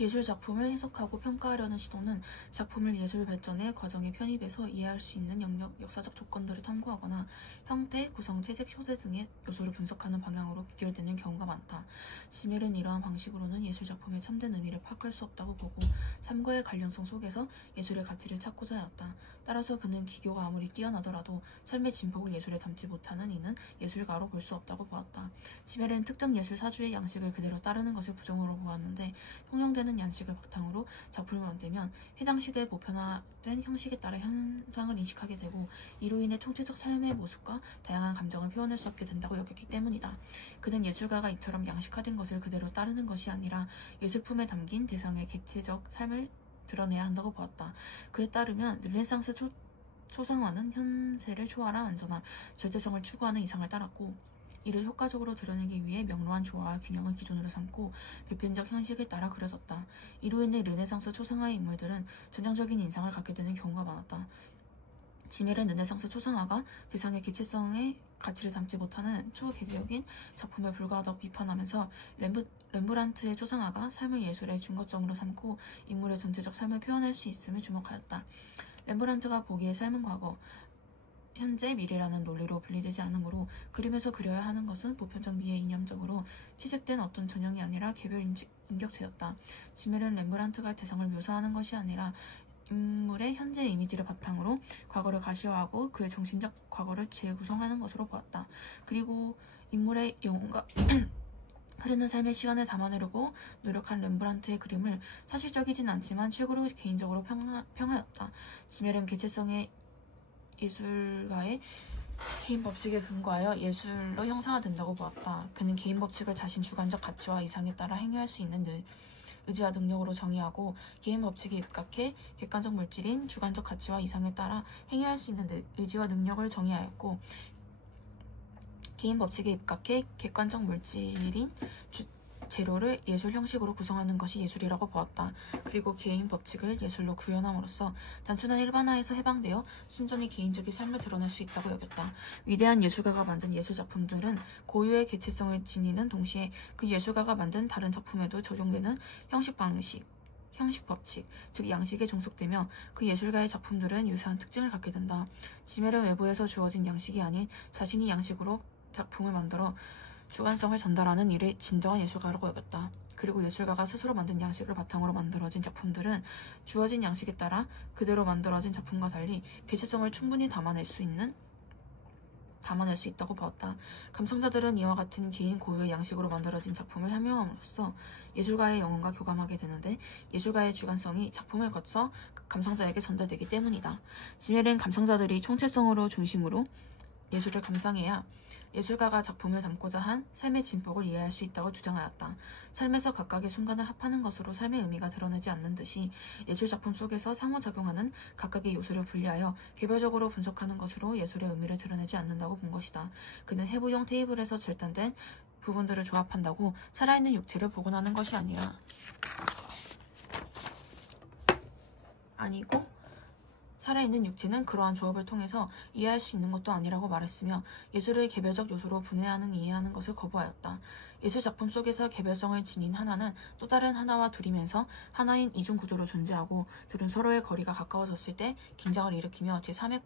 예술 작품을 해석하고 평가하려는 시도는 작품을 예술 발전의 과정에 편입해서 이해할 수 있는 영역, 역사적 조건들을 탐구하거나 형태, 구성, 채색, 효제 등의 요소를 분석하는 방향으로 귀결되는 경우가 많다. 지멜은 이러한 방식으로는 예술 작품의 참된 의미를 파악할 수 없다고 보고 삶과의 관련성 속에서 예술의 가치를 찾고자 하였다. 따라서 그는 기교가 아무리 뛰어나더라도 삶의 진폭을 예술에 담지 못하는 이는 예술가로 볼 수 없다고 보았다. 지멜은 특정 예술 사주의 양식을 그대로 따르는 것을 부정으로 보았는데 통용되는 양식을 바탕으로 작품을 만들면 해당 시대에 보편화된 형식에 따라 현상을 인식하게 되고 이로 인해 총체적 삶의 모습과 다양한 감정을 표현할 수 없게 된다고 여겼기 때문이다. 그는 예술가가 이처럼 양식화된 것을 그대로 따르는 것이 아니라 예술품에 담긴 대상의 개체적 삶을 드러내야 한다고 보았다. 그에 따르면 르네상스 초상화는 현세를 초월한 완전함, 절대성을 추구하는 이상을 따랐고 이를 효과적으로 드러내기 위해 명료한 조화와 균형을 기준으로 삼고 보편적 형식에 따라 그려졌다. 이로 인해 르네상스 초상화의 인물들은 전형적인 인상을 갖게 되는 경우가 많았다. 지멜은 르네상스 초상화가 대상의 개체성의 가치를 담지 못하는 초개개적인 작품에 불과하다고 비판하면서 렘브란트의 초상화가 삶을 예술의 중거점으로 삼고 인물의 전체적 삶을 표현할 수 있음을 주목하였다. 렘브란트가 보기에 삶은 과거, 현재, 미래라는 논리로 분리되지 않으므로 그림에서 그려야 하는 것은 보편적 미에 이념적으로 채색된 어떤 전형이 아니라 개별 인격체였다. 지멜은 렘브란트가 대상을 묘사하는 것이 아니라 인물의 현재 이미지를 바탕으로 과거를 가시화하고 그의 정신적 과거를 재구성하는 것으로 보았다. 그리고 인물의 영혼과 흐르는 삶의 시간을 담아내려고 노력한 렘브란트의 그림을 사실적이진 않지만 최고로 개인적으로 평하였다. 지멜은 개체성의 예술가의 개인 법칙에 근거하여 예술로 형상화된다고 보았다. 그는 개인 법칙을 자신 주관적 가치와 이상에 따라 행위할 수 있는 의지와 능력으로 정의하고 개인 법칙에 입각해 객관적 물질인 주관적 가치와 이상에 따라 행위할 수 있는 의지와 능력을 정의하였고 개인 법칙에 입각해 객관적 물질인 재료를 예술 형식으로 구성하는 것이 예술이라고 보았다. 그리고 개인 법칙을 예술로 구현함으로써 단순한 일반화에서 해방되어 순전히 개인적인 삶을 드러낼 수 있다고 여겼다. 위대한 예술가가 만든 예술 작품들은 고유의 개체성을 지니는 동시에 그 예술가가 만든 다른 작품에도 적용되는 형식 법칙, 즉 양식에 종속되며 그 예술가의 작품들은 유사한 특징을 갖게 된다. 지멜은 외부에서 주어진 양식이 아닌 자신이 양식으로 작품을 만들어 주관성을 전달하는 일을 진정한 예술가라고 여겼다. 그리고 예술가가 스스로 만든 양식을 바탕으로 만들어진 작품들은 주어진 양식에 따라 그대로 만들어진 작품과 달리 개체성을 충분히 담아낼 수 있다고 보았다. 감상자들은 이와 같은 개인 고유의 양식으로 만들어진 작품을 함유함으로써 예술가의 영혼과 교감하게 되는데 예술가의 주관성이 작품을 거쳐 감상자에게 전달되기 때문이다. 지멜은 감상자들이 총체성으로 중심으로 예술을 감상해야 예술가가 작품을 담고자 한 삶의 진폭을 이해할 수 있다고 주장하였다. 삶에서 각각의 순간을 합하는 것으로 삶의 의미가 드러나지 않는 듯이 예술작품 속에서 상호작용하는 각각의 요소를 분리하여 개별적으로 분석하는 것으로 예술의 의미를 드러내지 않는다고 본 것이다. 그는 해부용 테이블에서 절단된 부분들을 조합한다고 살아있는 육체를 복원하는 것이 아니고 살아있는 육체는 그러한 조합을 통해서 이해할 수 있는 것도 아니라고 말했으며 예술을 개별적 요소로 분해하는 이해하는 것을 거부하였다. 예술 작품 속에서 개별성을 지닌 하나는 또 다른 하나와 둘이면서 하나인 이중 구조로 존재하고 둘은 서로의 거리가 가까워졌을 때 긴장을 일으키며 제3의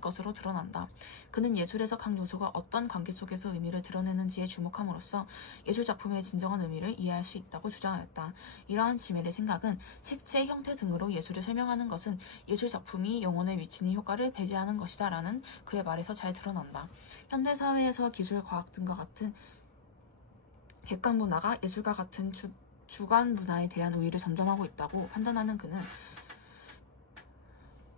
것으로 드러난다. 그는 예술에서 각 요소가 어떤 관계 속에서 의미를 드러내는지에 주목함으로써 예술 작품의 진정한 의미를 이해할 수 있다고 주장하였다. 이러한 지멜의 생각은 색채, 형태 등으로 예술을 설명하는 것은 예술 작품이 영혼에 미치는 효과를 배제하는 것이다 라는 그의 말에서 잘 드러난다. 현대사회에서 기술, 과학 등과 같은 객관 문화가 예술과 같은 주관 문화에 대한 우위를 점점하고 있다고 판단하는 그는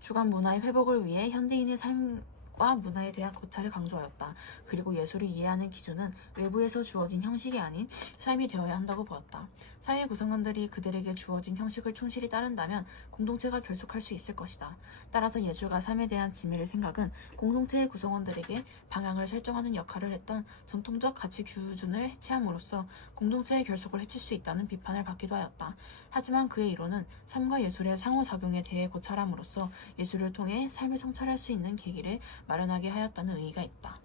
주관 문화의 회복을 위해 현대인의 삶과 문화에 대한 고찰을 강조하였다. 그리고 예술을 이해하는 기준은 외부에서 주어진 형식이 아닌 삶이 되어야 한다고 보았다. 사회 구성원들이 그들에게 주어진 형식을 충실히 따른다면 공동체가 결속할 수 있을 것이다. 따라서 예술과 삶에 대한 지멜의 생각은 공동체의 구성원들에게 방향을 설정하는 역할을 했던 전통적 가치 기준을 해체함으로써 공동체의 결속을 해칠 수 있다는 비판을 받기도 하였다. 하지만 그의 이론은 삶과 예술의 상호작용에 대해 고찰함으로써 예술을 통해 삶을 성찰할 수 있는 계기를 마련하게 하였다는 의의가 있다.